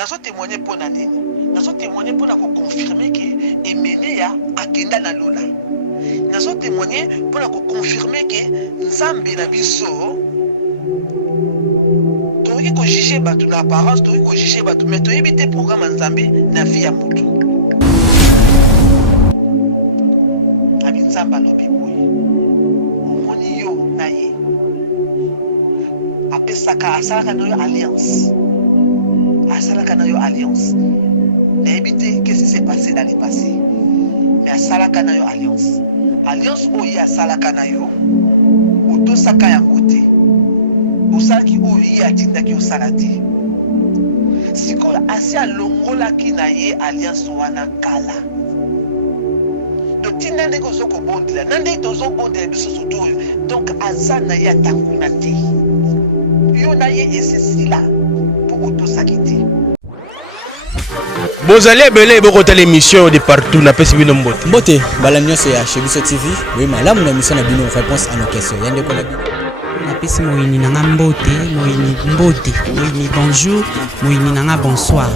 nazo témoigner pour nani nazo témoigner pour confirmer que Emeneya akenda na lola nazo témoigner pour confirmer que nzambe na biso toki ko juger batu na apparence toki ko juger batu mais to yebite programme nzambe na vie ya mutu abi nzamba lobi boye omoni yo na ye apesaka asalaka na yo alliance na yebite qu'est-ce qui s'est passé dans le passé mais asalaka na yo alliance oyo asalaka na yo otosaka yango te osalaki oyo ye atindaki osala te sikoyo asi alongolaki na ye alliance wana kala totinda ndenge ozokobondela na ndenge tozobondela biso soto oyo donc aza na ye atanguna te yo na ye esesila mpo otosaki te. Bozali ebele bokotala émission de partout na pesi bino mbote. Mbote bala nyonso ya Chebiso TV. Oui malamu na émission na bino réponse à nos questions. Yande ko na bino. Na pesi moyini nanga mbote, moyini bonjour, moyini nanga bonsoir.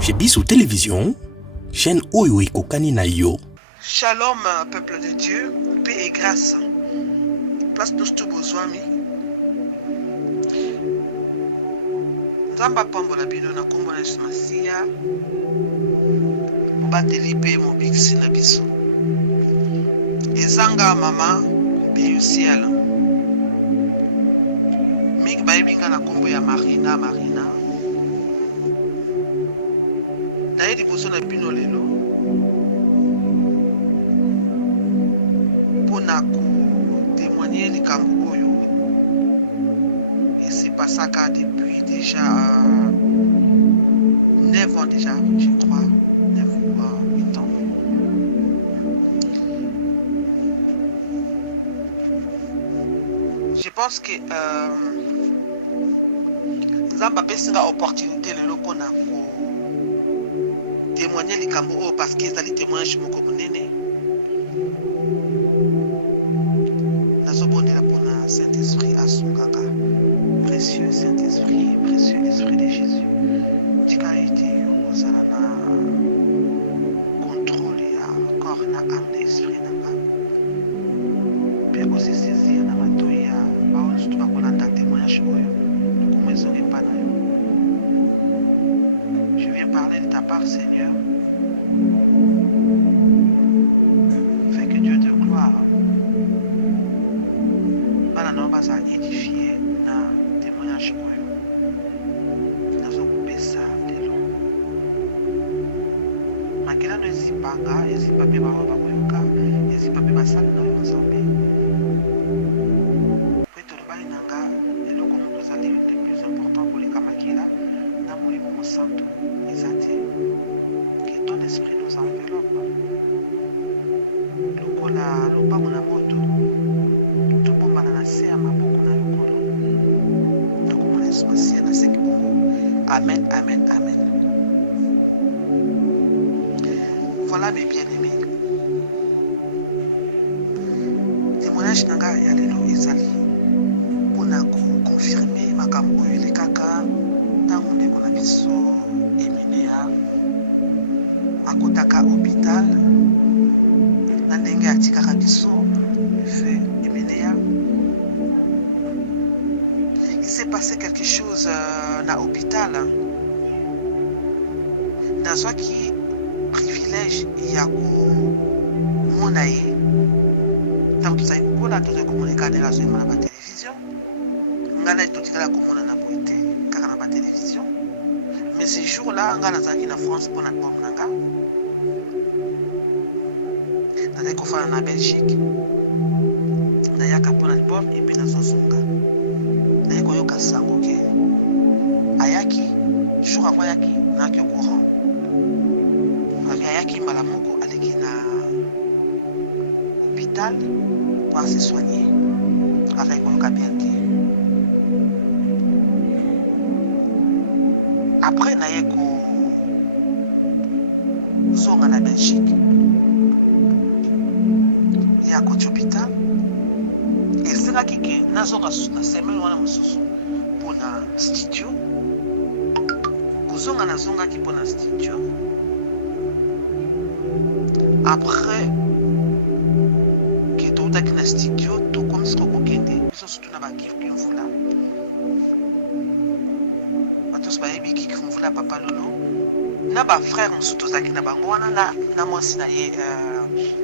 Chebiso Télévision, chaîne Oyo Kokani na yo. Shalom, peuple de Dieu, paix et grâce. Place nous tout besoin. Nzamba pambola bino na kombo na Yesu Masiya. Mobateli pe mobiksi na biso. Ezanga mama be ciel. Mingi bayebinga na kombo ya Marina. Naye liboso na bino lelo mpona kotémoigner likambo oyo esi pasaka depuis déjà 9 ans déjà, je crois 9 ou 8 ans. Je pense que nzamba pesinga opportunité lelo mpona témoigner les Cameroun parce qu'ils allaient témoigner moko monene nazobondela mpona Saint-Esprit asungaka précieux Saint-Esprit, précieux Esprit de Jésus tika ete ozala na contrôle ya corps na âme na esprit nanga mpe osesaisir na matoi ya baoyo sutu bakolanda témoignage oyo lokumu ezongi mpa na yo. Je viens parler de ta part, Seigneur. Fais que Dieu de gloire va édifier na témoignage oyo. Nazokupesa lelo. Makela no ezipanga, ezipa pe bawa bakoyoka, ezipa pe basali na yo nzambe. Po tolobai nanga eloko moko ezali le plus important koleka makela na molimo mosantu. Que ton esprit nous enveloppe. Lokola lopango na moto tobombana na se ya maboko na lokolo nakomona Yesu Masiya na sengi bongo. Amen, amen, amen. Voilà mes bien-aimés, témoignage nanga ya lelo ezali mpona koconfirme makambo oyo elekaka ntango ndeko na biso Emeneya akotaka hôpital na ndenge atikaka biso feu Emeneya. Il s'est passé quelque chose na hôpital. Nazwaki privilège ya komona ye ntango tozali kokola tozali komoneka ndenge azoyema na batelevizio ngai na totikala komona na boye te kaka na batelevizio. Mais ce jour-là, on a en France pour notre album. On a fait en Belgique. On a fait pour notre album et puis on a fait un sango. Ayaki jour avant yaki naki au courant yaki mbala moko aleki na hôpital pour se soigner afin koluka bien te. Après naye kozonga na Belgique ya koti hôpital esengaki ke nazonga na semaine wana mosusu mpona studio kozonga nazongaki mpona studio. Après ke toutaki na studio tokomisi kokokende biso surtout na bakimvula batoso bayebi kikimvula papa lolo na bafrère mosusu tozalaki na bango wana na mwasi na ye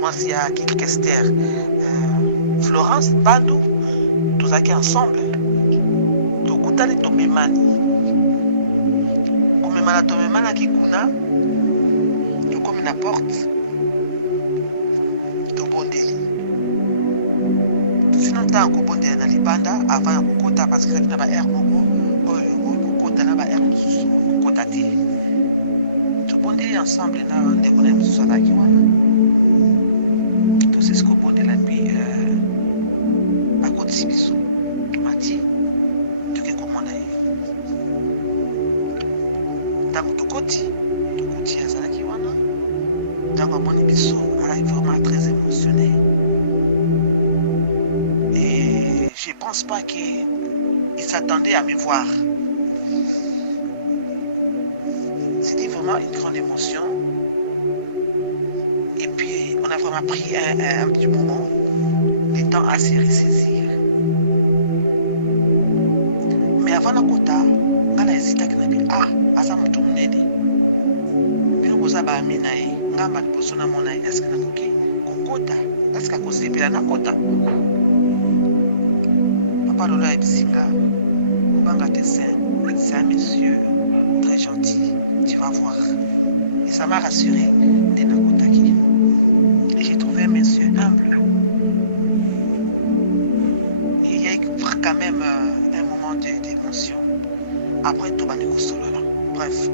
mwasi ya Kester Florence Bandu tozalaki ensemble tokutani tomemani komemana tomemanaki kuna tokomi na porte tobondeli sino ntango kobondela na libanda avant ya kokota parce que ezalaki na ba-aire moko oyo kokota na ba-aire mosusu kokota te tobondeli ensemble na ndeko na ye mosusu azalaki wana tosisi kobondela mpi akotisi biso tomati toke komona ye ntango tokoti azalaki wana ntango amoni biso azalaki vraiment très émotionné et je pense pas qu'il s'attendait à me voir. C'était vraiment une grande émotion et puis on a vraiment pris un petit moment de temps à se ressaisir. Mais avant la kota ngana hésita kinabi asa mutu munene bino koza ba amina ye ngamba liboso na mona ye est-ce que nakoki kokota est-ce que akosepela na kota papa lolo ayebisinga obanga te c'est un monsieur très gentil, tu vas voir. Et ça m'a rassuré de nakotaki et j'ai trouvé un monsieur humble et il y a quand même un moment d'émotion. Après tobandi kosolola bref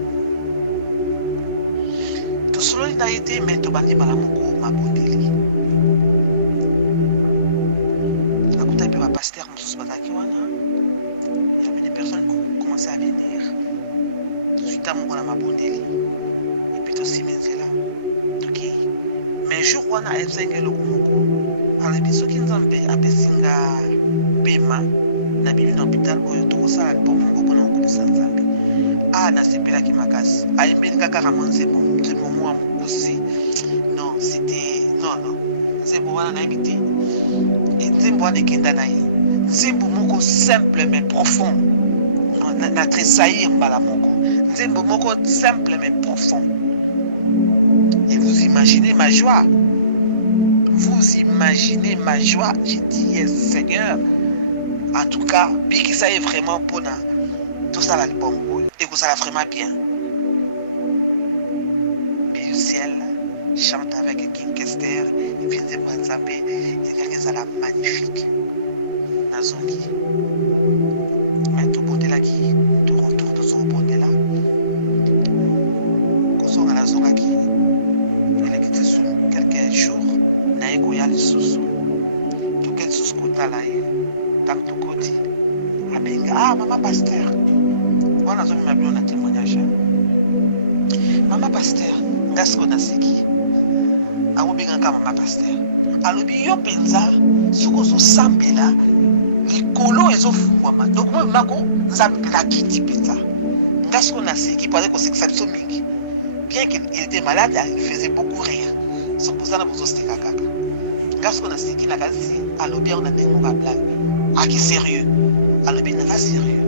tosololi na été mais tobandi mbala moko mabondeli nakutai mpe bapaster mosusu bazalaki wana il y avait des personnes qui commençaient à venir suite à moko na mabondeli et puis tosimi nzela tokei mais jour wana ayebisaki eloko moko alobi soki nzambe apesinga pema na bibi na hôpital oyo tokosala lipo mongo mpona kokomisa nzambe nasepelaki makasi ayembeli kaka kama nzembo mwa mokusi non c'était non nzembo wana nayebi te nzembo wana ekenda na ye nzembo moko simple mais profond na tressaillir mbala moko nzembo moko simple mais profond et vous imaginez ma joie. Vous imaginez ma joie. J'ai dit, yes, Seigneur. En tout cas, Biki, ça est vraiment bon. Tout ça, l'album. Et que ça va vraiment bien. Biu ciel chante avec King Kester. Il vient de Banzapé. Il y a ça là magnifique. Nazongi. Mais tout bon de là qui. Tout retour de son bon de là. Koso à la zone qui. Il est quitté sur quelques jours. Naïko ya lisusu tout quel sous kota là tant tout côté abenga maman pasteur on a zomi mabio na témoignage maman pasteur ngasko na siki akobenga kama maman pasteur alobi yo penza suko zo sambela likolo ezofungwama donc moi mako nzambela kiti penza ngasko na siki parce que c'est ça mingi bien qu'il était malade il faisait beaucoup rire. C'est pour ça que vous avez kaka. Gasko na siki na kasi alobi on a des mots blague. Aki sérieux. Alobi na sérieux.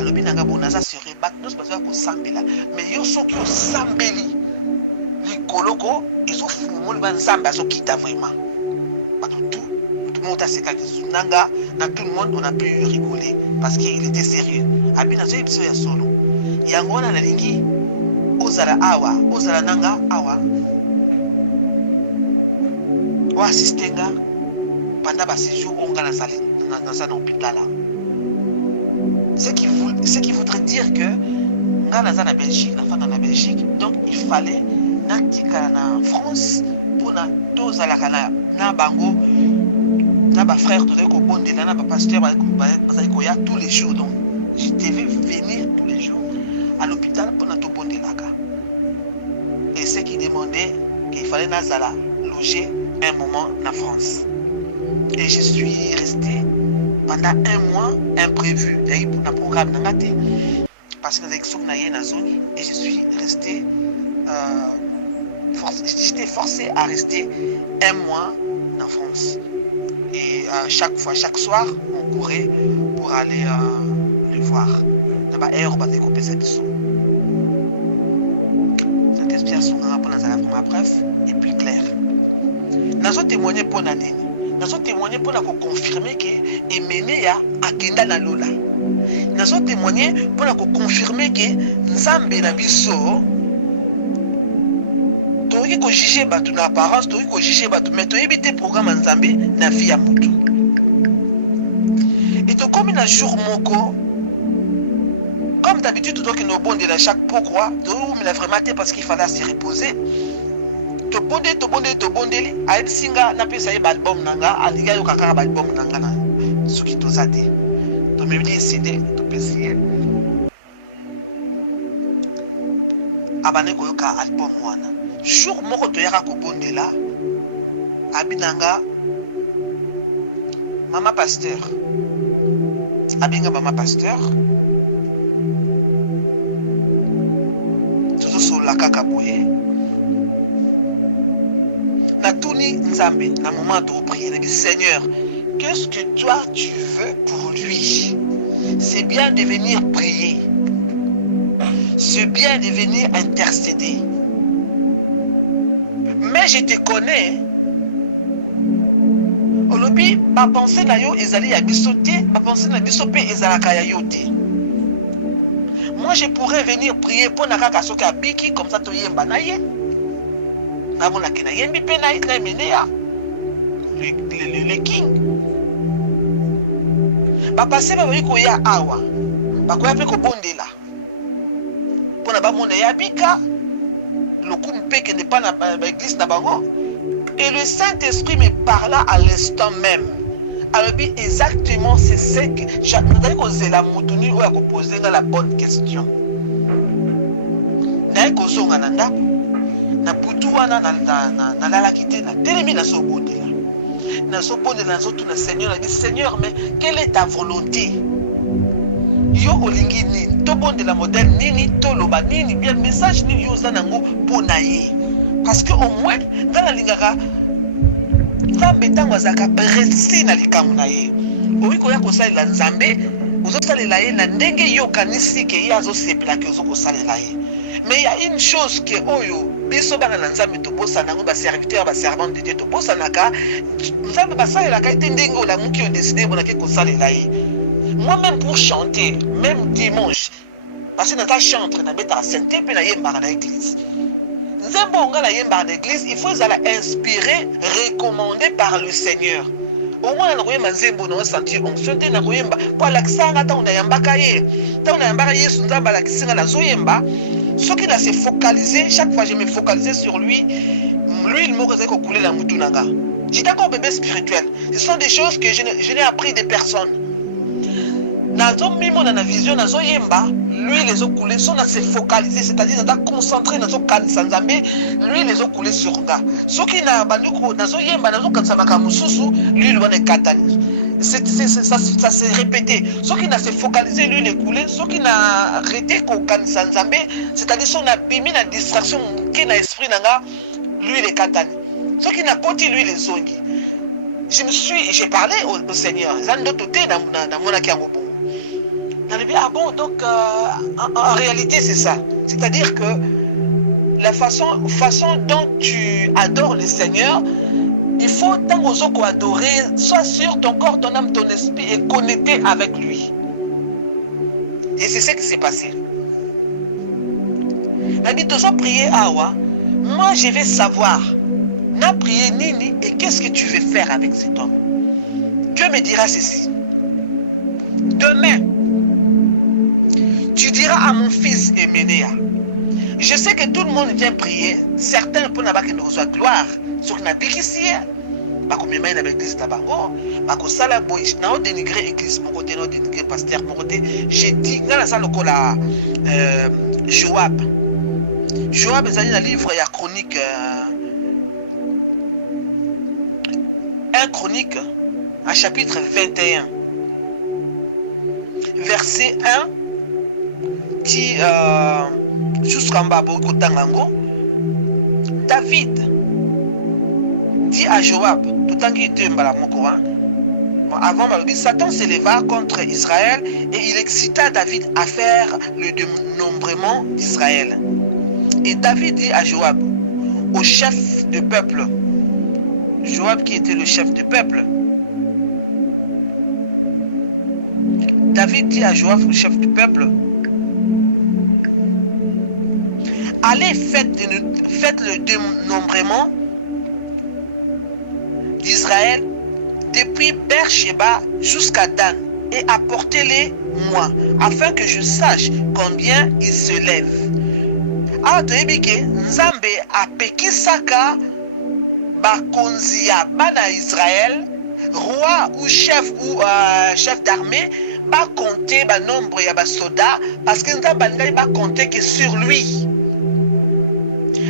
Alobi na ngabo na sérieux. Bat nous parce que sambela. Mais yo soki o sambeli. Likoloko iso fumo ba nsamba so kita vraiment. Pas tout le monde a ses cas nanga na tout le monde on a pu rigoler parce qu'il était sérieux. Abi na zo ebiso ya solo. Yango na lingi ozala awa, ozala nanga awa. Ou assister pendant bas séjour on gagne dans un hôpital là. Ce qui voudrait dire que nga naza na Belgique, nafanda na Belgique, donc il fallait natika na France pour na tozalaka na bango na ba frère tozali kobondela na ba pasteur bazali koya tous les jours, donc je devais venir tous les jours à l'hôpital pour na tobondelaka. Et ce qui demandait qu'il fallait nazala loger un moment en France. Et je suis resté pendant un mois imprévu. J'ai eu un programme dans la tête parce que et je suis resté j'étais forcé à rester un mois en France. Et chaque soir, on courait pour aller le voir. Cette explication vraiment bref et plus claire. Nous avons témoigné pour Nanine. Nous avons témoigné pour confirmer que Emeneya akenda na lola. Nous avons témoigné pour confirmer que Nzambe na biso toki ko juger batu na apparence, toki ko juger batu, mais to éviter programme Nzambe na vie ya mutu. Et to comme na jour moko, comme d'habitude, donc nous bon de la chaque pourquoi, mais vraiment parce qu'il fallait se reposer. To bonde, aïe singa na pesa ye album nanga, aliga yo kaka album nanga na suki to zate. To même dit CD, to pesier. Abane ko yoka album wana. Jour moko to yaka ko bondela. Abinanga Mama Pasteur. Abinga Mama Pasteur. Toujours sur la kakaboye. Natuni Nzambe, na moment de prier, il dit Seigneur, qu'est-ce que toi tu veux pour lui? C'est bien de venir prier. C'est bien de venir intercéder. Mais je te connais. Olobi, ma pensée na yo ezali ya bisoté, ma pensée na bisope ezalaka ya yote. Moi je pourrais venir prier pour nakaka soka biki comme ça to yemba na ye. Nabona kena yembi pe na Emeneya le king. Ba passer ba ko ya awa. Ba ko ya pe ko bondela. Pona ba mona ya bika. Le coup que n'est pas dans l'église d'Abango. Et le Saint-Esprit me parla à l'instant même. Alors, exactement, c'est ce que j'avais posé la moutoni ou à poser la bonne question. Na ekozo ngananda na putuana na la kité na télémi na sobondela. Na sobondela surtout na Seigneur a dit Seigneur, mais quelle est ta volonté? Yo olingi ni to bondela modèle nini to loba nini bien message ni yo zanango ponaye. Parce que au moins dans la lingara Nzambe tango azaka précis na likamu na ye. Oyi koya kosalela Nzambe ozosalela ye na ndenge yo kanisi ke ya azosepela ke ozokosalela ye. Mais il y a une chose que oyo biso bana na Nzambe tobosa nango ba serviteur ba servante de Dieu tobosa naka Nzambe basalela ka ite ndenge ola muki o décider bona ke kosalela ye. Moi-même pour chanter, même dimanche, parce que dans ta chantre, dans ta sainteté, puis dans l'église. Nzembo na yemba dans l'église, il faut inspirer, recommandé par le Seigneur. Au moins, on a nzembo na sentir on sonte na koyemba pour l'accent ta on a yamba kaye. Ta on a yamba yesu nzamba la kisinga na zoyemba. Ce qui a se focaliser, chaque fois je me focalisais sur lui, il m'a dit couler la mutunanga. J'étais encore bébé spirituel. Ce sont des choses que je n'ai appris des personnes. Nazo mimo na vision nazo yemba lui les eaux coulées sont à se focaliser, c'est-à-dire à concentrer nazo kanisa Nzambe lui les eaux coulées sur nga soki na banduko nazo yemba nazo kanisa makamususu lui le bone katani ça s'est répété soki na se focaliser lui les coulées soki na arrêté ko kanisa Nzambe c'est-à-dire son abimi na distraction qui na esprit nanga lui les katani soki na poti lui les zongi j'ai parlé au Seigneur zando toté na mona kiangobo. Ah bon, donc en réalité c'est ça. C'est-à-dire que la façon dont tu adores le Seigneur, il faut tant aux adorer, sois sûr ton corps, ton âme, ton esprit est connecté avec lui. Et c'est ce qui s'est passé. Nabi toujours prier awa, moi je vais savoir, n'a prié nini et qu'est-ce que tu veux faire avec cet homme. Dieu me dira ceci. Demain, tu diras à mon fils Eménéa. Je sais que tout le monde vient prier. Certains pour n'avoir qu'il reçoit gloire. Ceux qui n'ont pas ici, bakomema na l'église na bango, bakosala boy, na dénigrer église, mon côté na dénigrer pasteur, mon côté. J'ai dit, dans la salle kola Joab. Joab est dans le livre il y a chronique. Un chronique, à chapitre 21, verset 1, qui jusqu'en bas, David dit à Joab, tout en qui était avant, Satan s'éleva contre Israël et il excita David à faire le dénombrement d'Israël. Et David dit à Joab, au chef du peuple, Joab qui était le chef du peuple, David dit à Joab, le chef du peuple, allez, faites le dénombrement d'Israël depuis Beersheba jusqu'à Dan et apportez-les moi, afin que je sache combien ils se lèvent. Ah, toyebike, Nzambe apekisaka bakonzi ya bana Israël, roi ou chef d'armée, ba compter ba nombre ya ba soldats, parce que Nzambe ngai ba compter que sur lui.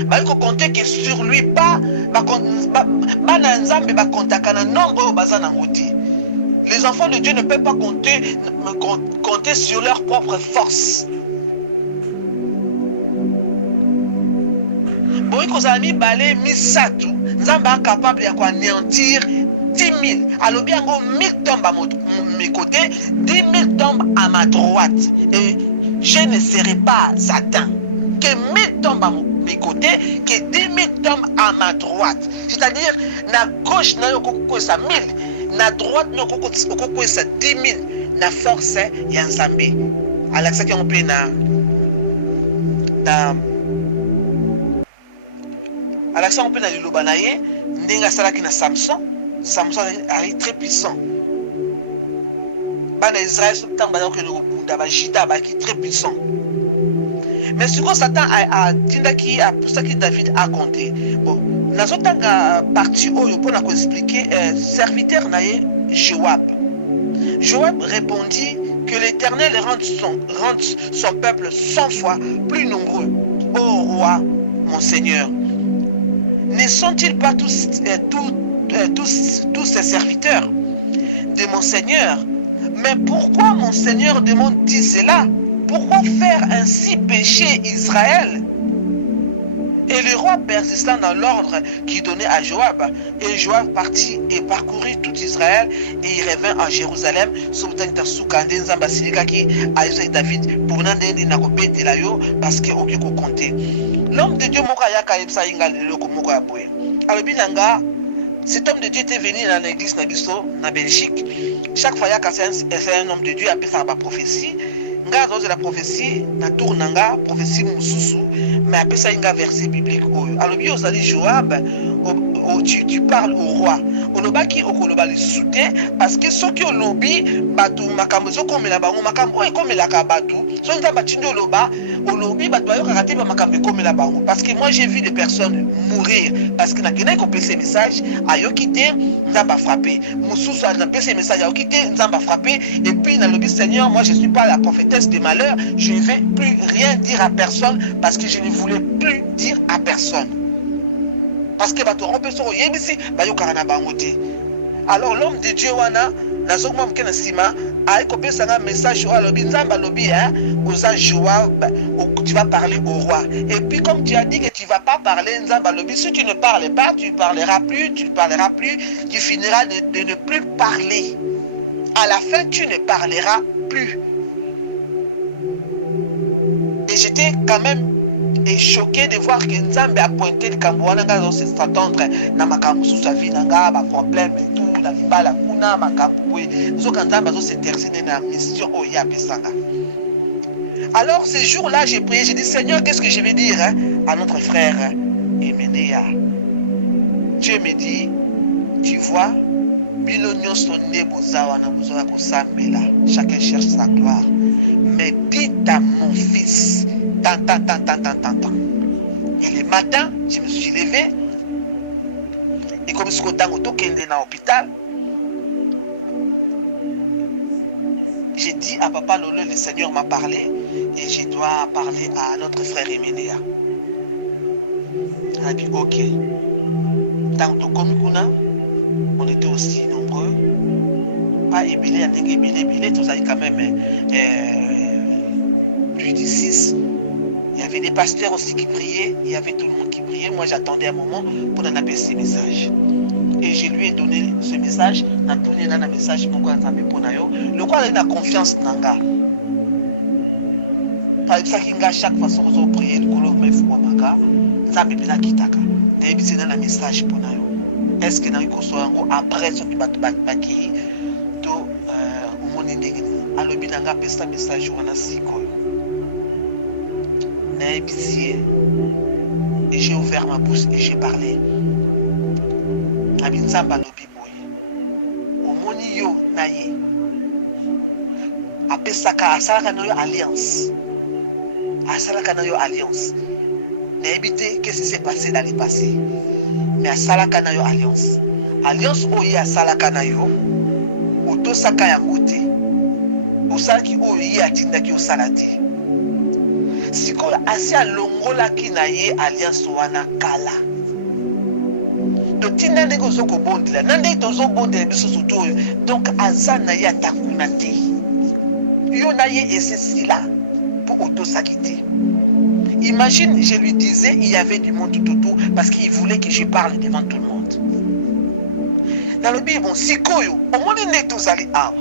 Ba ko compter que sur lui, pas bana Nzambe ba comptaka na nombre baza na ngoti. Les enfants de Dieu ne peuvent pas compter sur leur propre force. Boy kozami balé misatu, Nzambe est capable de anéantir 10 000. Alors bien 1000 tombent à mes côtés, 10 000 tombent à ma droite. Et je ne serai pas Satan. Que 1000 tombent à mes côtés, que 10 000 tombent à ma droite. C'est-à-dire, na gauche, na yoko sa 1000, na droite, na yoko sa 10 000, na force ya Nzambe. Alors ça qui on peut na alors ça on peut aller l'obanaye, n'enga salaki na Samson est très puissant. Bana Israël ce temps bana que le bunda ba jida ba qui très puissant. Mais ce que Satan a tindaki a pour ça que David a compté. Bon, nazotanga partie oyo pour nous expliquer serviteur naé Joab. Joab répondit que l'Éternel rende son peuple 100 fois plus nombreux. Ô roi, mon Seigneur, ne sont-ils pas tous ces serviteurs de mon Seigneur? Mais pourquoi mon Seigneur demande-t-il cela? Pourquoi faire ainsi pécher Israël? Et le roi persista dans l'ordre qu'il donnait à Joab. Et Joab partit et parcourut tout Israël et il revint à Jérusalem. David pour parce que l'homme de Dieu cet homme de Dieu était venu dans l'église Nabiso, na Belgique. Chaque fois qu'il y a un homme de Dieu, il a une prophétie. Nga dans la prophétie, na tour nanga prophétie mususu, mais après ça un verset biblique. Alors bien aux alliés Joab, tu parles au roi. Olobaki okoloba le soutien parce que ceux qui ont lobby batu makambo comme la bango makambo et comme la kabatu, ceux qui ont batindo loba, au lobby batu bayo karaté ba makambo comme la bango parce que moi j'ai vu des personnes mourir parce que na kena ko passer message ayo quitté nzamba frappé. Mususu a passer message ayo quitté nzamba frappé et puis na lobby Seigneur, moi je suis pas la prophétesse des malheurs, je ne vais plus rien dire à personne parce que je ne voulais plus dire à personne. Parce que alors l'homme de Dieu wana nazokuma mkena sima aikopesa un message au lobby nzamba lobby aux Joab, tu vas parler au roi. Et puis comme tu as dit que tu vas pas parler nzamba lobby, si tu ne parles pas, tu ne parleras plus, tu finiras de ne plus parler. À la fin, tu ne parleras plus. Et j'étais quand même choqué de voir que Nzambe a pointé le Cambouana dans s'attendre na makambo sous sa vie nanga ba problème et tout la libala kuna makambo zo Nzambe zo s'intercéder na mission oya pesanga. Alors ce jour-là, j'ai prié, j'ai dit Seigneur, qu'est-ce que je vais dire à notre frère Eménéa? Dieu me dit, tu vois, Bino nyonso nde bozawa na bozoya kosambela. Chacun cherche sa gloire. Mais dites à mon fils, tant. Et le matin, je me suis levé. Et comme ce que dans l'hôpital, j'ai dit à Papa Lolo, le Seigneur m'a parlé et je dois parler à notre frère Eménéa. Il a dit ok. Tant que comme on était aussi nombreux. Pas ébélé, tout ça quand même plus de 6. Il y avait des pasteurs aussi qui priaient, il y avait tout le monde qui priait. Moi j'attendais un moment pour en appeler ces messages. Et je lui ai donné ce message, n'a donné un message pour qu'on s'appelle pour Nayo. Le quoi il a confiance dans Nanga. Par exemple, chaque fois que vous priez, le colon me fout maka, ça me pina kitaka. Et puis c'est un message pour Nayo. Est-ce que Nayo soit après ce qui va baki to au monde ndenge alobi nanga pesa message wana siko. Et j'ai ouvert ma bouche et j'ai parlé. Abinzamba lobi boy. Omoni yo naye. Apesaka asalaka na yo alliance. Asalaka na yo alliance. N'habite qu'est-ce qui s'est passé dans le passé. Mais asalaka na yo alliance. Alliance oye asalaka na yo. Otosaka yango te. Osalaki oye atindaki osalati. Sikoyo asi alongolaki na ye alliance wana kala. Totina ndenge ozokobondela na ndenge tozobondela biso surtout oyo. Donc aza na ye atakuna te. Yo na ye esesila pour otosaki te. Imagine, je lui disais, il y avait du monde tout autour parce qu'il voulait que je parle devant tout le monde. Dans le Bible, sikoyo omoni ndenge tozali awa.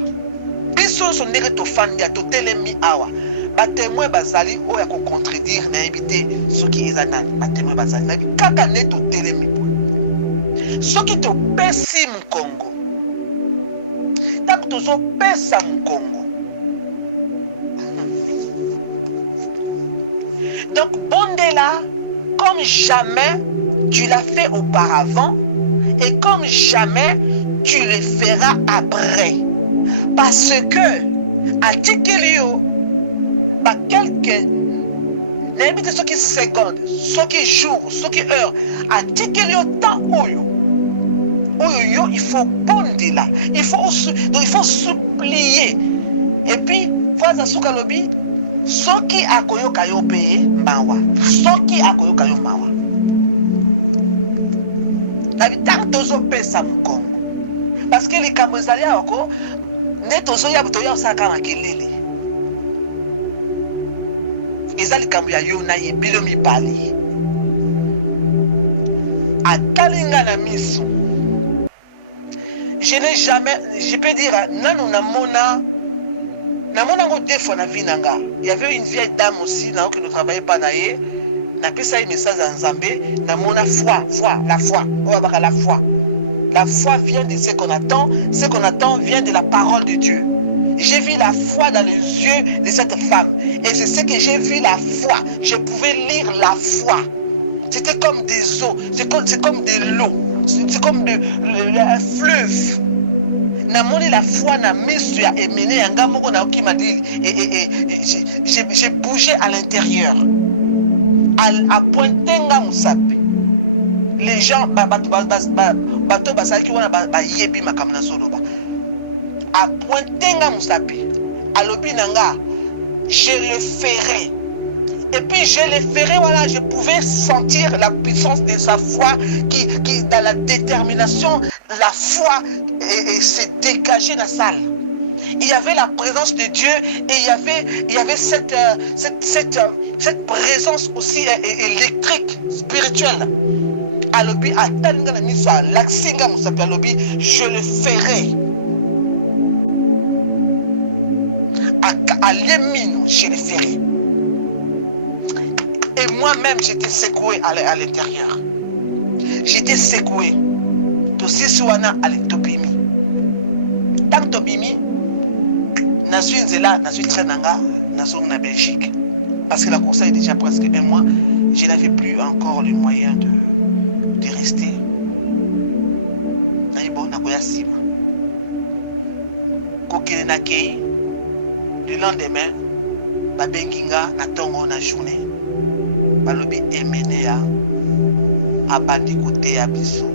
Biso so ndenge tofandi atotelemi awa. Batémoin bazali oya ko contredire na éviter ce qui est anani. Batémoin bazali na kaka neto telemi. Ce qui te pesi Mkongo. Tak tozo pesa Mkongo. Donc bondela comme jamais tu l'as fait auparavant et comme jamais tu le feras après. Parce que à Tikelio quelques n'habite ce qui secondes, ce qui jours, ce qui heures, à Tikelio temps il faut bonder là, il faut supplier. Et puis, voilà ce que ce qui a koyo kayo payé, mawa, ce qui a koyo kayo mawa. N'habite tozo pesa Mkongo. Parce que les Kamozali ako, ne tozo ya butoya osaka makelele. Ezali kambu ya yona ye bilo mibali. Atalinga na miso. Je n'ai jamais, je peux dire, nanu namona ngo deux fois na vie nanga. Il y avait une vieille dame aussi là qui ne travaillait pas naie. Na pesa un message en Zambé, namona foi, la foi. On va voir la foi. La foi vient de ce qu'on attend vient de la parole de Dieu. J'ai vu la foi dans les yeux de cette femme. Et c'est ce que j'ai vu, la foi. Je pouvais lire la foi. C'était comme des eaux. C'est comme de l'eau. C'est comme un fleuve. Namoni la foi na misu ya emene yanga moko na okimadi et j'ai bougé à l'intérieur. À pointenga musapi. Les gens bato basaki wana ba yebi makamna soloba. À pointenga musapi. Alobi nanga je le ferai. Et puis je le ferai, voilà, je pouvais sentir la puissance de sa foi qui dans la détermination, la foi et s'est dégagée dans la salle. Il y avait la présence de Dieu et il y avait cette présence aussi électrique, spirituelle. Alobi atalinga na miso laksinga musapi alobi je le ferai. À l'émino, je le ferai. Et moi-même, j'étais secoué à l'intérieur. J'étais secoué. Tosi suwana alitobimi. Tant tobimi, na suis très nanga, na na Belgique. Parce que la course est déjà presque un mois. Je n'avais plus encore le moyen de rester. Naïbo nakoya sima. kokele na kei. Le lendemain, babenginga na tongo na journée. Balobi emene ya abandi kote ya biso.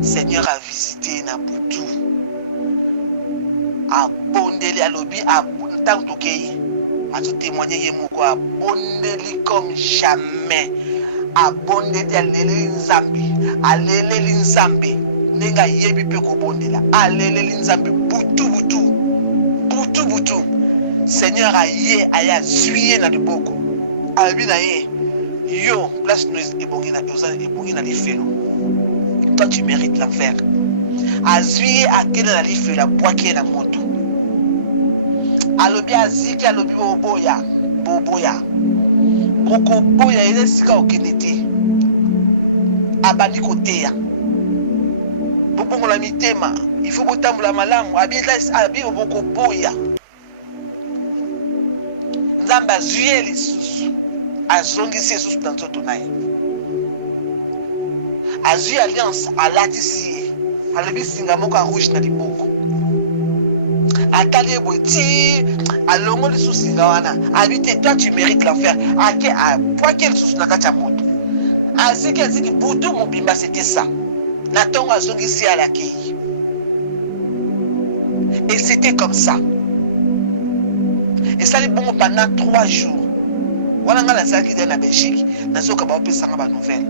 Seigneur a visité na butu. Abondeli alobi tant tokei. A tout témoigner yemoko abondeli comme jamais. Abondeli aleleli nzambi. Aleleli nzambi. Nenga yebi pe kobondela. Aleleli nzambi butu butu. Butu butu. Seigneur a ye aya zuye na liboko. Alobi na ye. Yo, place nous ebongi na lifelo. Toi tu mérites l'enfer. Azuye akele na lifelo la boake na moto. Alobi aziki alobi boboya. Koko boya ele sika okenete. Abandi koteya. Bobongo la mitema, il faut botambola malamu, abi boko boya. Nzamba azuye lisusu. Azongisi lisusu na nzoto na ye. Azuye alliance alatisi ye. Alobi singa moko rouge na liboko. Atali eboti alongo lisusu singa wana. Habite toi tu mérites l'enfer. Ake poake lisusu na kati ya moto. Aziki butu mobimba c'était ça. Na tongo azongisi alakei. Et c'était comme ça. Et ça les bon pendant 3 jours. Wana nga lazaki dans la Belgique, nazoka ba opesa nga ba nouvelle.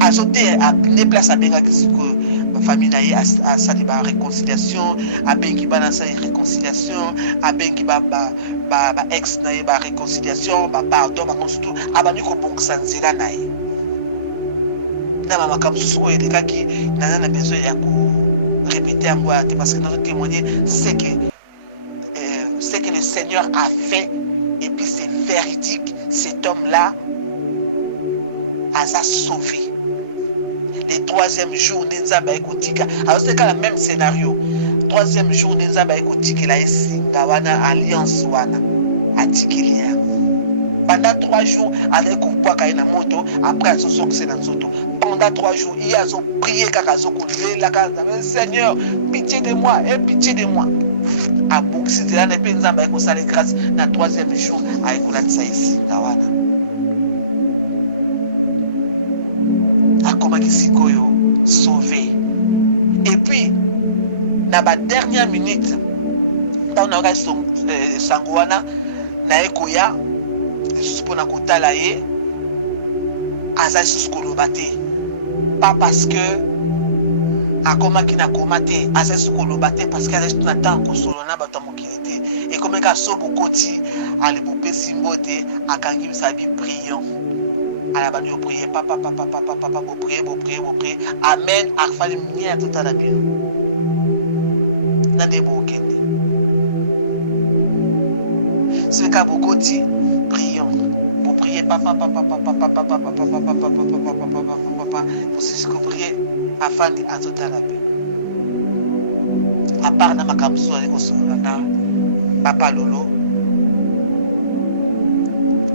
Azote a ne place à benga kisiko famille na ye a sali ba réconciliation, a bengi ba na sali réconciliation, a bengi ba ex na ye ba réconciliation, ba pardon ba surtout abani ko bongisa nzela na ye. Na mama comme susu oyo dekaki na besoin ya ko répéter en moi parce que notre témoigner c'est que le Seigneur a fait. Et puis c'est véridique, cet homme-là a sauvé. Le 3e jour, Nzamba Ekotika. Alors c'est le même scénario. 3e jour, Nzamba Ekotika, la Singawana Alliance Wana. Atikilia. Pendant 3 jours, avec Koupoaka na moto, après à Sosok Senansoto. Pendant 3 jours, il a prié Kakazoko, la Seigneur, pitié de moi, et pitié de moi. A bouxi de la nepe nzamba eko sale grâce na 3e jour a ekolatisa ici kawana akomaki sikoyo sauvé. Et puis na ba dernière minute ntango na yoka sango wana na ekoya lisusu mpona kotala ye aza lisusu koloba te, pas parce que akomaki na komate aza koloba te parce que aza na temps kosolona bato mokili te et comme ka so bokoti ale bopesi mbote akangi bisabi prions ala bani yo prier papa bo prier amen afali mia tota la bino nande bokende ce ka bokoti prions bo prier papa pour ce que prier afandi azotala pe à part na makamso avec solana papa lolo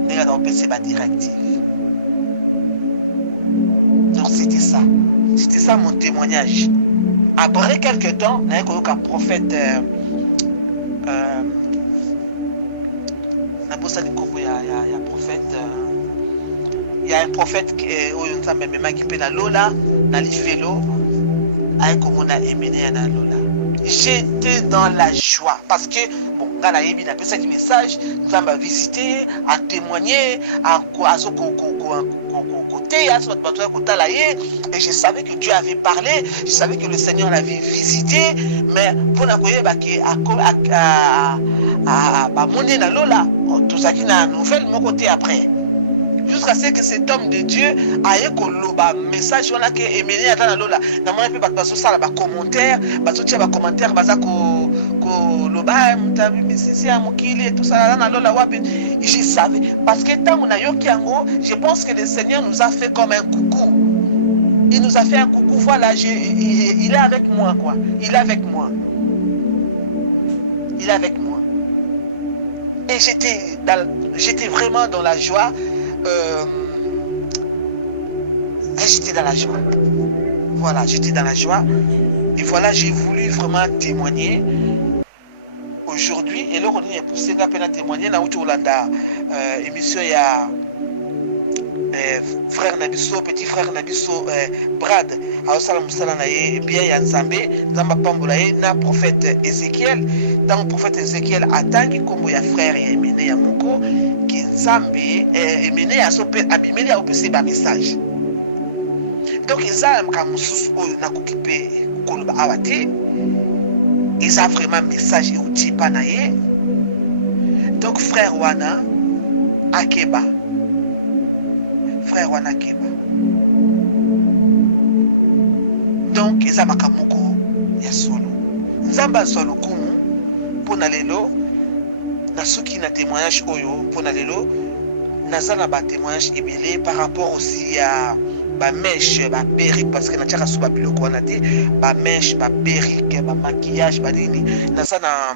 nega dans PC ba directive. Donc c'était ça mon témoignage. Après quelques temps na ko ka prophète na posa likombo ya prophète il y a un prophète oyo nzambe memaki pe na lola na lifelo ay komona emene na lola. J'étais dans la joie parce que bon ngana yebi na pesa du message nzambe a visité, a témoigné, a côté ya soit bato kotala ye et je savais que Dieu avait parlé, je savais que le Seigneur l'avait visité, mais pour na koyeba ke ba moni na lola tout ça qui na nouvelle mon côté après. Jusqu'à ce que cet homme de Dieu aille koloba message wana ke emene ata na lola na mona pe bato sala ba commentaire bato tia ba commentaire baza ko loba mtabi misisi ya mokili et tout ça na lola wapi. Je savais parce que tant on a yoki yango, je pense que le Seigneur nous a fait comme un coucou. Il nous a fait un coucou, voilà, il est avec moi quoi. Il est avec moi. Il est avec moi. Et j'étais vraiment dans la joie. J'étais dans la joie. Voilà, j'étais dans la joie. Et voilà, j'ai voulu vraiment témoigner eloko nini epusenga mpe na témoigner na uti kolanda émission ya frère na biso petit frère na biso Brad aosala mosala na ye bien ya nzambe apambola ye na prophète Ézéchiel. Ntango prophète Ézéchiel atangi nkombo ya frère ya Emene ya moko ki nzambe Emene aso mpe abimeli aopesa ba message. Donc eza makambo mosusu oyo nakoki mpe koloba awa te, eza vraiment message euti mpa na ye. Donc frère wana akeba, frère wana akeba. Donc eza makambo moko ya solo, nzambe azwa lokumu mpona lelo. Na soki na témoignage oyo mpona lelo naza na ba témoignage ebele par rapport aussi ya ba mèche ba perruque, parce que na tiaka so ba biloko wana te, ba mèche ba perruque ba maquillage ba nini, naza na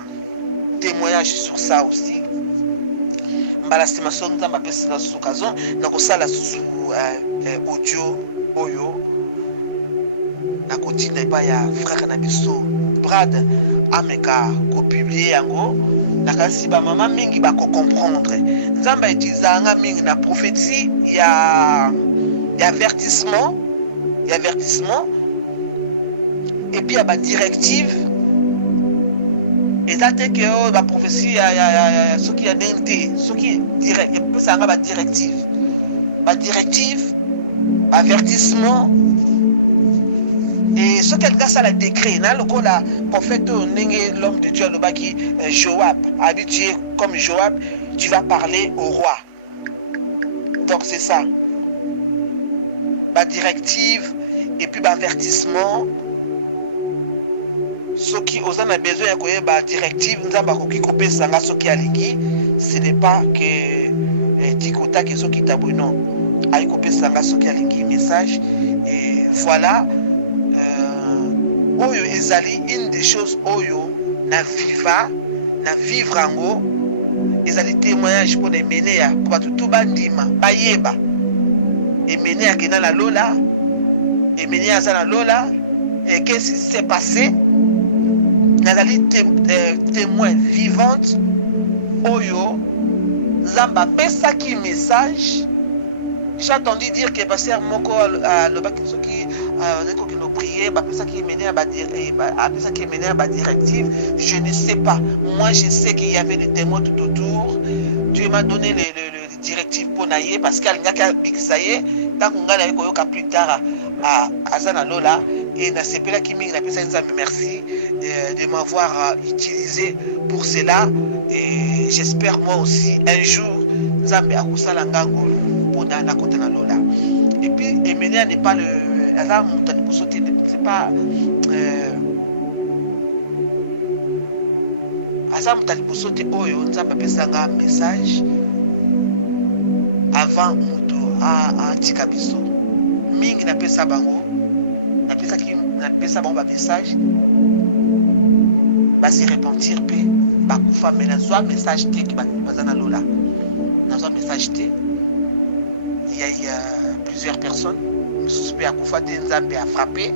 témoignage sur ça aussi. Mbala estimation nzambe apesi na susu occasion na kosala susu audio oyo na kotinda epai ya frère na biso Brad ameka kopublie yango. Nakasi ba mama mingi bako-comprendre nzambe etizanga mingi na prophétie ya avertissement et puis ba directive eza te ke ba prophétie ya soki ya ndenge soki direct epesanga ba directive avertissement. Et ce qu'elle a la décret, la prophète l'homme de Dieu, Joab, habitué comme Joab, tu vas parler au roi. Donc c'est ça. Ma directive et puis avertissement. Ce qui aux a besoin de la directive, ce n'est pas que Tikota qui est ce qui t'a dit non. Aïe coupé sanga ce qui a message. Et voilà. Oyo ezali une des choses oyo na vivre ango ezali témoignage pour Emene ya pour tout bandima bayeba Emene ya kena la lola Emene ya za lola et qu'est-ce qui s'est passé nazali témoin vivante oyo zamba pesa ki message. J'ai entendu dire que pasteur moko le bac qui nous prier ça qui menait à la directive. Je ne sais pas. Moi je sais qu'il y avait des témoins tout autour. Dieu m'a donné les directives pour naïe parce qu'il y a big ça y est tant qu'on a plus tard à Zanalola et na sepela qui m'a merci de m'avoir utilisé pour cela et j'espère moi aussi un jour Nzambe akusala ngango. Et puis Emene n'est pas le c'est pas Azam Talibosote oyo nzambe pesanga message avant mutu a tika biso mingi na pesa bango na pesa bango ba message ba se repentir pe ba kufa mena zwa message te ki bazana lola na zwa message te. Il y a plusieurs personnes. Msusupe akufa te nzambe a frappé,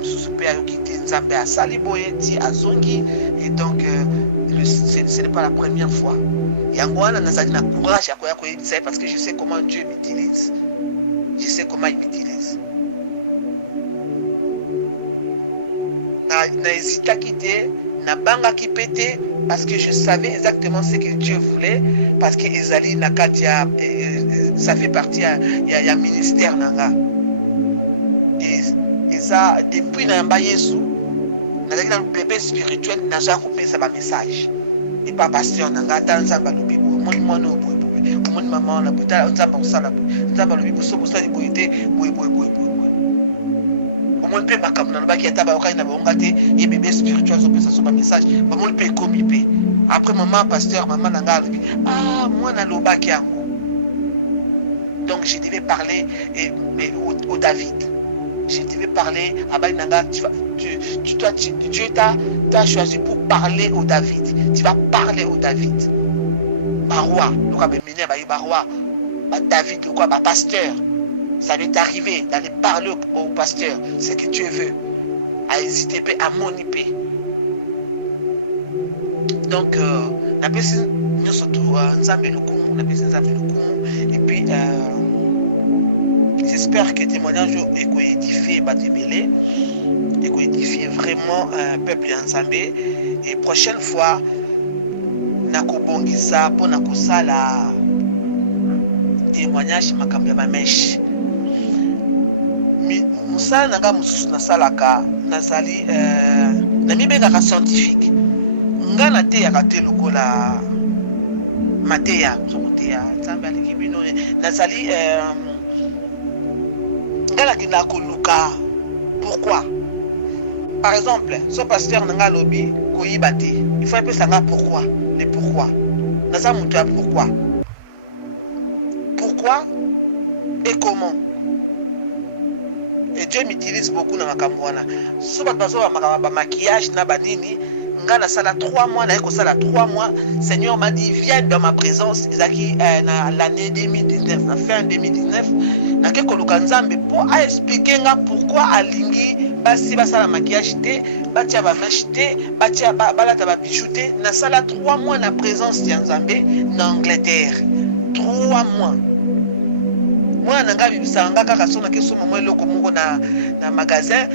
msusupe a quitté nzambe a saliboye ti a zongi et donc ce n'est pas la première fois. Yangwana nazali na courage ya koya koyebisa parce que je sais comment Dieu m'utilise. Je sais comment il m'utilise. Na hésita quitter, na banga ki pété parce que je savais exactement ce que Dieu voulait parce que Ezali Nakatia ça fait partie ya ministère nanga et ça depuis na yamba Yesu nazali na bébé spirituel naza kopesa ba message et pas pasteur nanga tanza ba lobi moni mono moni maman na buta nzamba osala nzamba lobi boso bosali boyete boy on peut pas comme dans baki ataba okay na bonga te ye bébé spirituel so pesa so ba message ba mon peut komi pe après maman pasteur maman nanga moi na lobaki yango. Donc je devais parler au David. Je devais parler à Bainanga. Dieu t'a choisi pour parler au David. Tu vas parler au David. Barwa, David, pasteur. Ça va t'arriver d'aller parler au pasteur. Ce que Dieu veut. À hésiter, à moniper. Donc, napesi nyonso tu nzambe lokumu napesi nzambe lokumu et puis j'espère que témoignage écoédifié batebele écoédifié vraiment un peuple ya nzambe et prochaine fois nakobongisa mpo na kosala témoignage makambo ya bameshe mosala na nga mosusu nasalaka nazali namibengaka scientifique nga nateyaka te lokola mateya zokoteya nzambe aleki bino nazali nga nakenda koluka pourquoi par exemple so pasteur na nga alobi koyiba te il faut epesa nga pourquoi le pourquoi naza moto ya pourquoi et comment. Et Dieu m'utilise beaucoup dans ma camerouna. Si vous avez maquillage, nga na sala 3 mois, na sala 3 mois, Seigneur m'a dit viens dans ma présence. Ezaki na l'année 2019, na fin 2019, na ke koluka nzambe pour expliquer nga pourquoi alingi basi basala maquillage te, batia ba mèche te, batia balata ba bijou te, na sala 3 mois na présence ya nzambe na Angleterre. 3 mois. Moi nanga bibisanga kaka sona ke soma moi loko moko na magasin,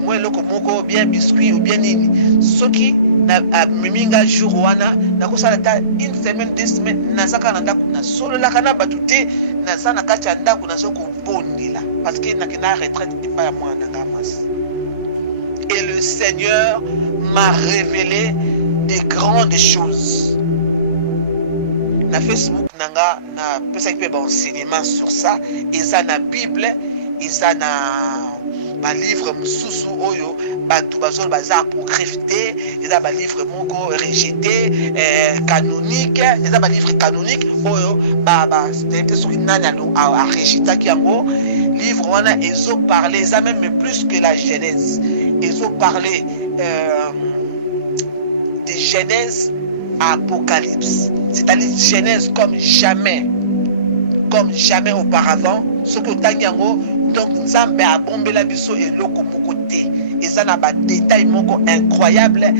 moi loko moko bien biscuit ou bien nini. Soki na miminga jour wana na kosala ta une semaine 2 semaines na saka na ndako na solo la kana batuté na sana kati ya ndako na soko bondela parce que na kena retraite et pas moi nanga mas. Et le Seigneur m'a révélé des grandes choses. Na Facebook nanga na pesa ki pe ba enseignement sur ça et ça na Bible et ça na ba livre mususu oyo batu bazol baza apocryphe et ça ba livre moko rejeté canonique et ça ba livre canonique oyo ba c'était sur une nana a rejeté ki yango livre wana ezo parler ça même plus que la Genèse ezo parler de Genèse à Apocalypse. C'est-à-dire Genèse comme jamais auparavant. Ce que Tanyango, donc Nzambe a bombé la biso et loko moko te. Et ça n'a pas de détails moko incroyable.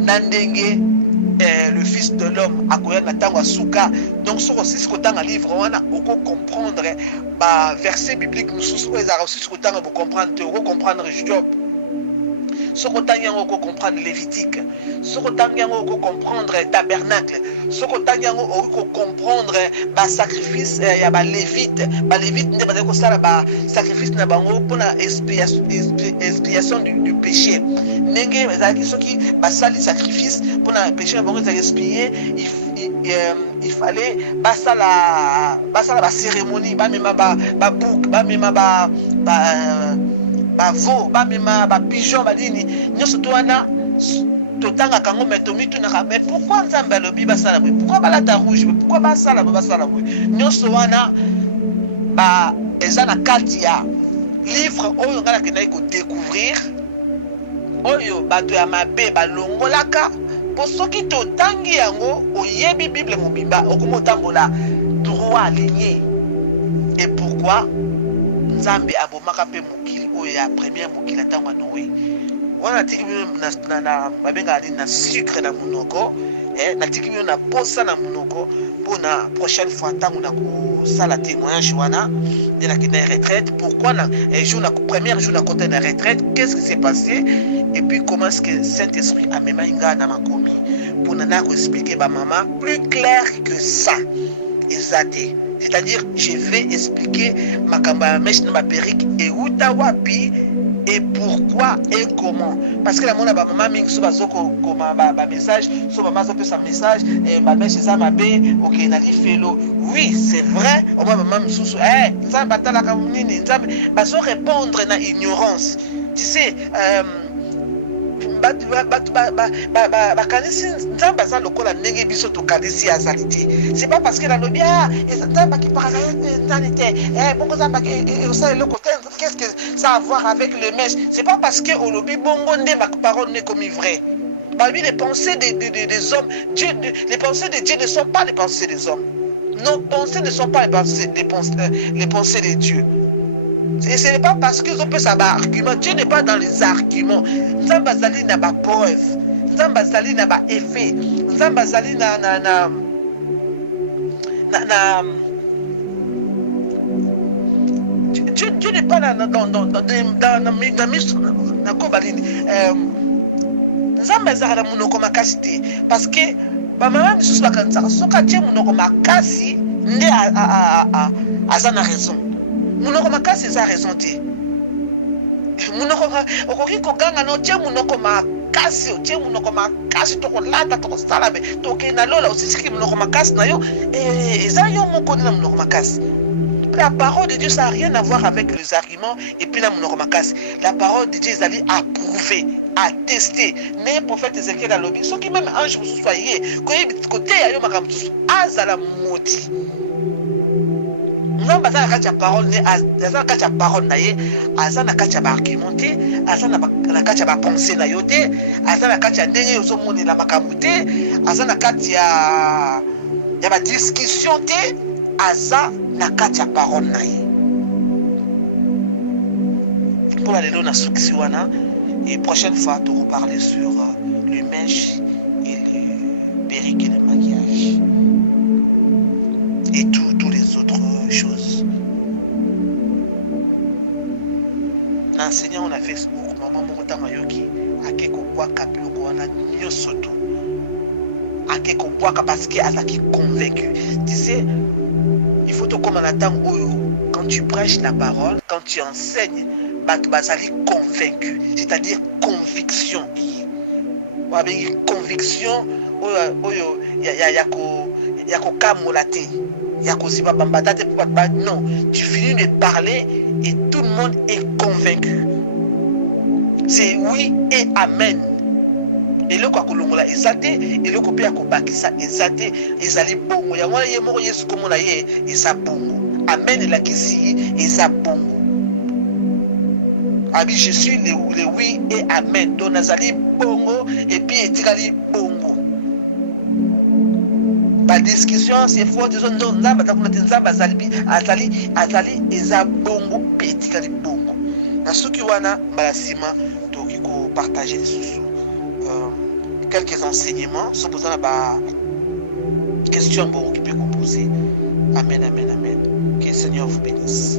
Nandenge, le fils de l'homme, a koya na tango suka. Donc ce aussi ce que dans le livre on a oko comprendre ba verset biblique nous sous les aussi ce que dans pour comprendre Job. Ce que Tanyango ko comprendre Lévitique, ce que Tanyango ko comprendre Tabernacle, ce que Tanyango ko comprendre ba sacrifice ya ba Lévite ne ba ko sala ba sacrifice na bango pour la expiation du péché. Nenge ezaki soki ba sali sacrifice pour la péché na bango za expier, il fallait ba sala ba cérémonie, ba mema ba bouk, ba mema ba veau, ba mema ba pigeon ba dini nyoso to wana totanga kango metomitu na mais pourquoi nzambe alobi basala bwe pourquoi balata rouge pourquoi basala bwe nyoso wana ba ezana kati ya livre oyo ngala ke naiko découvrir oyo bato ya mabe balongolaka po soki totangi yango oyebi bible mobimba okomotambola droit aligné. Et pourquoi Nzambe abomaka pe mokili oyo ya première mokili tango Noé wana tiki na babenga ali na sucre na munoko na tiki na posa na munoko pour na prochaine fois tango na ko sala témoignage wana de la retraite pourquoi na jour na première jour na côté na retraite qu'est-ce qui s'est passé et puis comment est-ce que Saint-Esprit a même inga na makomi pour na ko expliquer ba maman plus clair que ça. C'est-à-dire, je vais expliquer ma campagne, ma périque et où wapi et pourquoi et comment. Parce que la mona maman ming so bazoko koma ba message, so maman so sa message et ma mère chez ça ma bé, OK, na li felo. Oui, c'est vrai. Au moins maman msusu ça batala ka nini, ça baso répondre na ignorance. Tu sais c'est pas parce que la lobby qu'est-ce que ça a à voir avec le mèche, c'est pas parce que au lobby bongo ma parole n'est comme vrai. Les pensées des hommes, les pensées de Dieu ne sont pas les pensées des hommes. Nos pensées ne sont pas les pensées de Dieu. Et ce n'est pas parce qu'ils ont fait ça argument. Dieu n'est pas dans les arguments. Nzambazali n'a pas preuve. Nzambazali n'a pas effet. nzambe azali na Dieu n'est pas dans miso na kobalini nzambe ezalaka na monoko makasi te parce que bamama misusu bakanisaka soki atie monoko makasi nde aza na raison. Monoko makasi eza raison te. Monoko okoki koganga na otie monoko makasi, otie monoko makasi tokolata tokosala be tokende na lola osisiki monoko makasi na yo eza yo moko nde na monoko makasi. La parole de Dieu, ça n'a rien à voir avec les arguments et puis la monokomakas. La parole de Dieu, ils allaient approuver, attester. Mais prophète Ézéchiel a lobby, ceux qui même ange vous soyez, côté ayo makamtus, azala maudit. Non, bazana kacha parole ne, azana kacha parole na ye, azana kacha ba argumenter, azana kacha ba penser na yote, azana kacha ndenge yozo moni la makamute, azana kacha ya ba discussion te. Aza na kati ya parole na ye. Pour la lelo na sukisi wana et prochaine fois tu reparler sur le mèche et le perruque et le maquillage et tous les autres choses. L'enseignant on a Facebook maman mota mayoki akeko kwa kapiloko wana nyosoto akeko kwa parce que azaki convaincu. Tu sais, il faut te comme en attendre quand tu prêches la parole, quand tu enseignes, basali convaincu, c'est-à-dire conviction. Conviction, yako kamolate, yako siba bambatate pour non, tu finis de parler et tout le monde est convaincu. C'est oui et amen. Et le quoi kolongola ezate et le copia ko bakisa ezate ezali bongo ya wana ye moko yesu komo na ye eza bongo amen la kisi eza bongo abi je suis le oui et amen donc nazali bongo et puis etikali bongo ba discussion c'est fort de non nzamba takuna nzamba azali eza bongo pe etikali bongo na soki wana balasima toki ko partager les sous quelques enseignements, sans poser la question pour occuper qu'on poser. Amen, amen, amen. Que le Seigneur vous bénisse.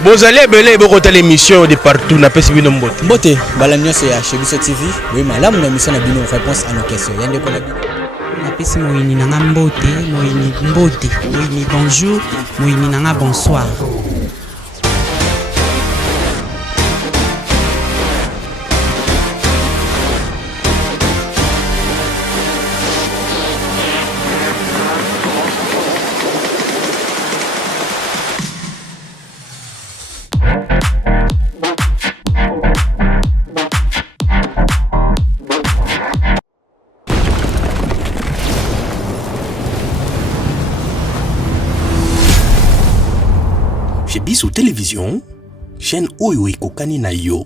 Vous allez belé beaucoup de l'émission de partout na pesi bino mbote. Mbote, balamio c'est à Chebiso TV. Oui, madame, na mission na bino réponse à nos questions. Yande ko na bino. Na pesi moyini nanga mbote, moyini bonjour, moyini nanga bonsoir. Chez Bissou Télévision, chaîne Oyo Ekokani na yo.